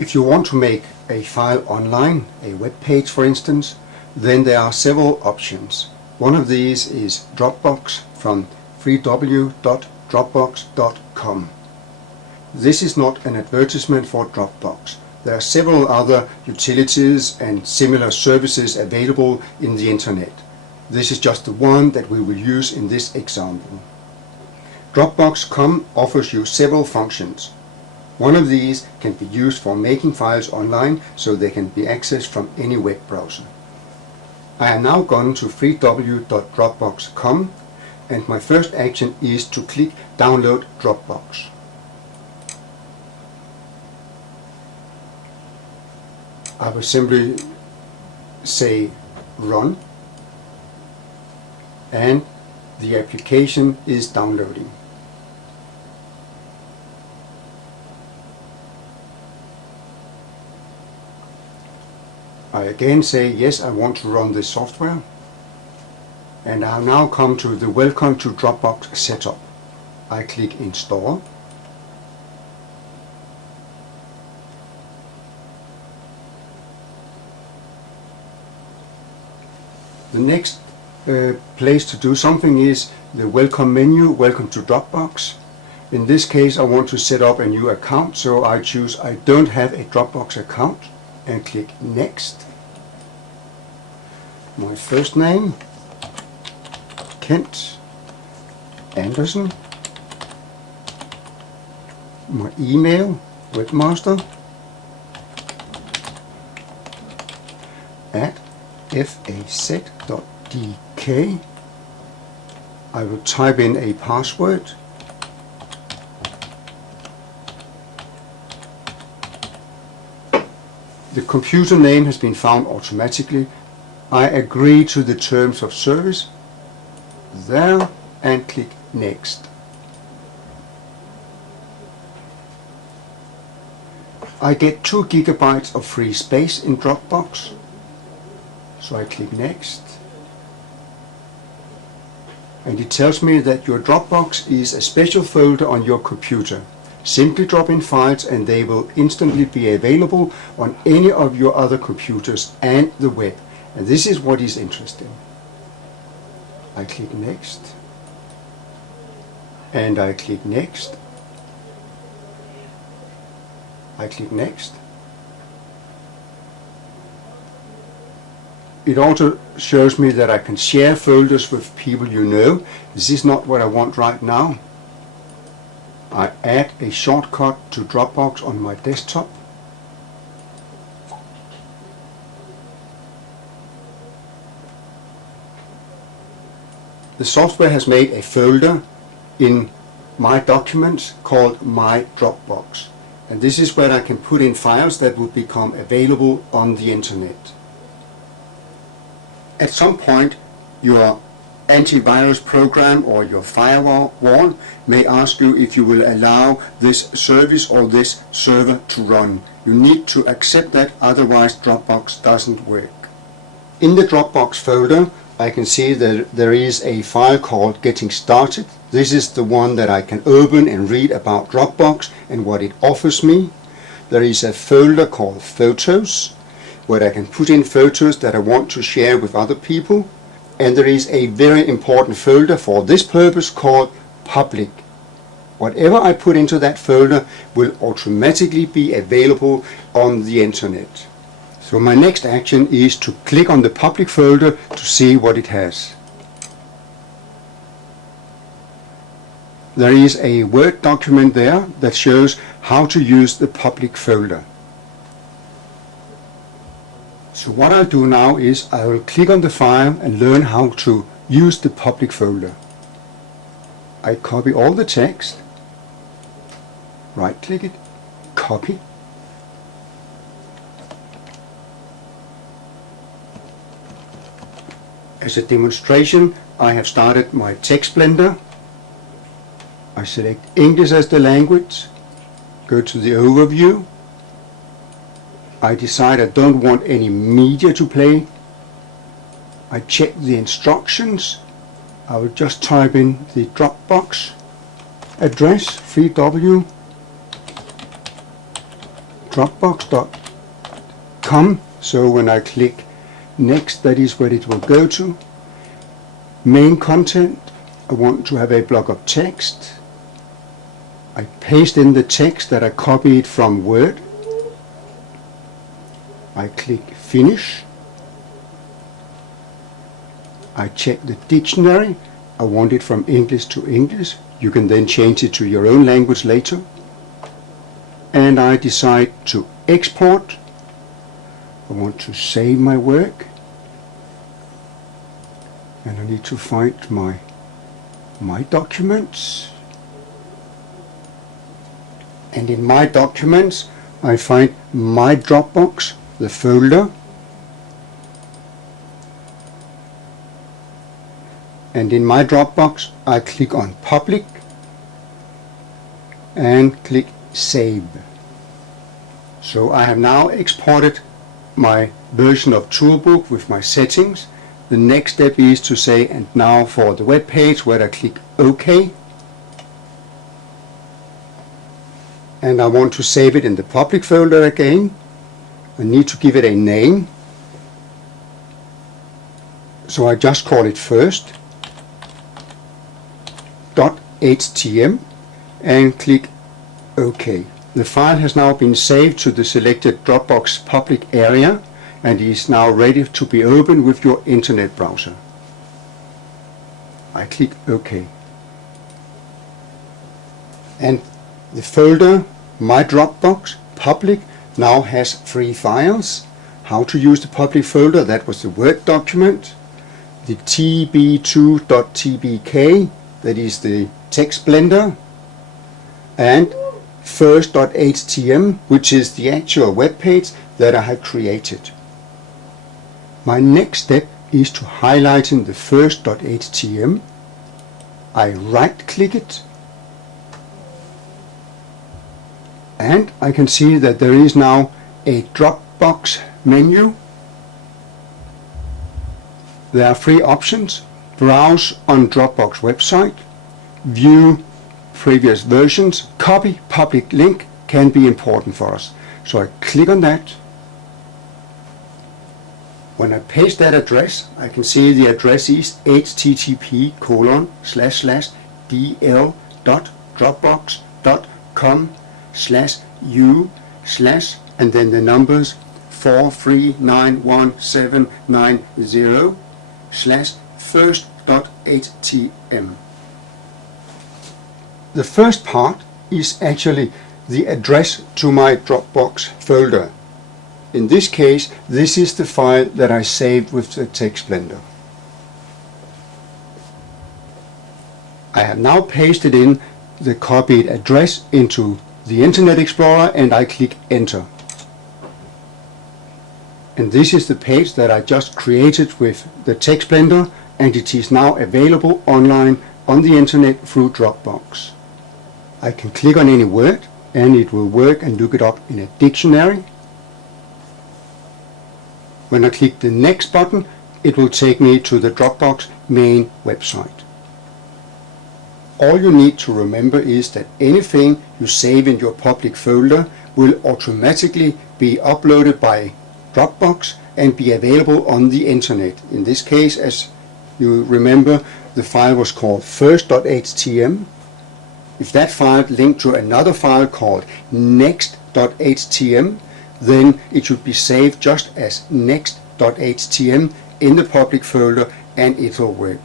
If you want to make a file online, a web page for instance, then there are several options. One of these is Dropbox from www.dropbox.com. This is not an advertisement for Dropbox. There are several other utilities and similar services available in the internet. This is just the one that we will use in this example. Dropbox.com offers you several functions. One of these can be used for making files online so they can be accessed from any web browser. I am now gone to www.dropbox.com and my first action is to click Download Dropbox. I will simply say Run, and the application is downloading. I again say yes, I want to run this software, and I'll now come to the Welcome to Dropbox setup. I click Install. The next place to do something is the Welcome menu, Welcome to Dropbox. In this case I want to set up a new account, so I choose I don't have a Dropbox account and click Next. My first name, Kent Andersen. My email, webmaster@faz.dk. I will type in a password. The computer name has been found automatically. I agree to the terms of service there and click Next. I get 2 GB of free space in Dropbox, so I click Next. And it tells me that your Dropbox is a special folder on your computer. Simply drop in files and they will instantly be available on any of your other computers and the web. And this is what is interesting. I click Next. And I click Next. I click Next. It also shows me that I can share folders with people you know. This is not what I want right now. I add a shortcut to Dropbox on my desktop. The software has made a folder in my documents called My Dropbox. And this is where I can put in files that will become available on the internet. At some point, your antivirus program or your firewall may ask you if you will allow this service or this server to run. You need to accept that, otherwise Dropbox doesn't work. In the Dropbox folder, I can see that there is a file called Getting Started. This is the one that I can open and read about Dropbox and what it offers me. There is a folder called Photos, where I can put in photos that I want to share with other people. And there is a very important folder for this purpose called Public. Whatever I put into that folder will automatically be available on the internet. So my next action is to click on the public folder to see what it has. There is a Word document there that shows how to use the public folder. So what I'll do now is I will click on the file and learn how to use the public folder. I copy all the text, right click it, copy. As a demonstration, I have started my text blender. I select English as the language, go to the overview. I decide I don't want any media to play. I check the instructions. I will just type in the Dropbox address, dropbox.com. So when I click next, that is where it will go to. Main content, I want to have a block of text. I paste in the text that I copied from Word. I click finish. I check the dictionary. I want it from English to English. You can then change it to your own language later. And I decide to export. I want to save my work. And I need to find my documents. And in my documents, I find my Dropbox, the folder. And in my Dropbox, I click on Public and click Save. So I have now exported my version of Toolbook with my settings. The next step is to say, and now for the web page, where I click OK. And I want to save it in the public folder again. I need to give it a name. So I just call it first.htm and click OK. The file has now been saved to the selected Dropbox public area and is now ready to be opened with your internet browser. I click OK. And the folder My Dropbox Public now has 3 files. How to use the public folder, that was the Word document. The tb2.tbk, that is the text blender. And first.htm, which is the actual web page that I have created. My next step is to highlight in the first.htm. I right click it and I can see that there is now a Dropbox menu. There are 3 options: browse on Dropbox website, view previous versions, copy public link can be important for us. So I click on that. When I paste that address, I can see the address is http://dl.dropbox.com/u/ and then the numbers 439170/first.htm. The first part is actually the address to my Dropbox folder. In this case, this is the file that I saved with the text blender. I have now pasted in the copied address into the Internet Explorer and I click Enter. And this is the page that I just created with the text blender, and it is now available online on the internet through Dropbox. I can click on any word and it will work and look it up in a dictionary. When I click the next button, it will take me to the Dropbox main website. All you need to remember is that anything you save in your public folder will automatically be uploaded by Dropbox and be available on the internet. In this case, as you remember, the file was called first.htm. If that file linked to another file called next.htm, then it should be saved just as next.htm in the public folder and it will work.